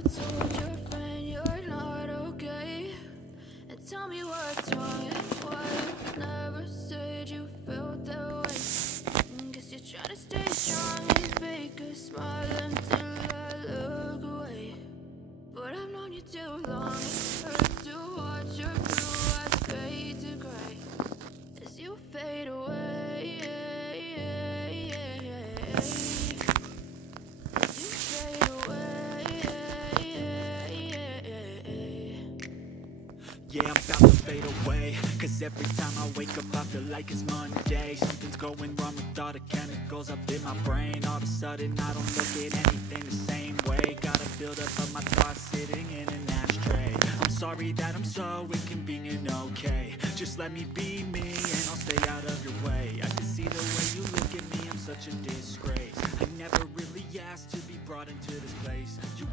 never told your friend you're not okay? And tell me what's wrong and why you never said you felt that way. Guess you're trying to stay strong and fake a smile until I look away. But I've known you too long, it hurts to watch your blue eyes fade to gray as you fade away. As you fade away. Yeah, I'm about to fade away, cause every time I wake up I feel like it's Monday. Something's going wrong with all the chemicals up in my brain. All of a sudden I don't look at anything the same way. Got a buildup of my thoughts sitting in an ashtray. I'm sorry that I'm so inconvenient, okay? Just let me be me and I'll stay out of your way. I can see the way you look at me, I'm such a disgrace. I never really asked to be brought into this place. You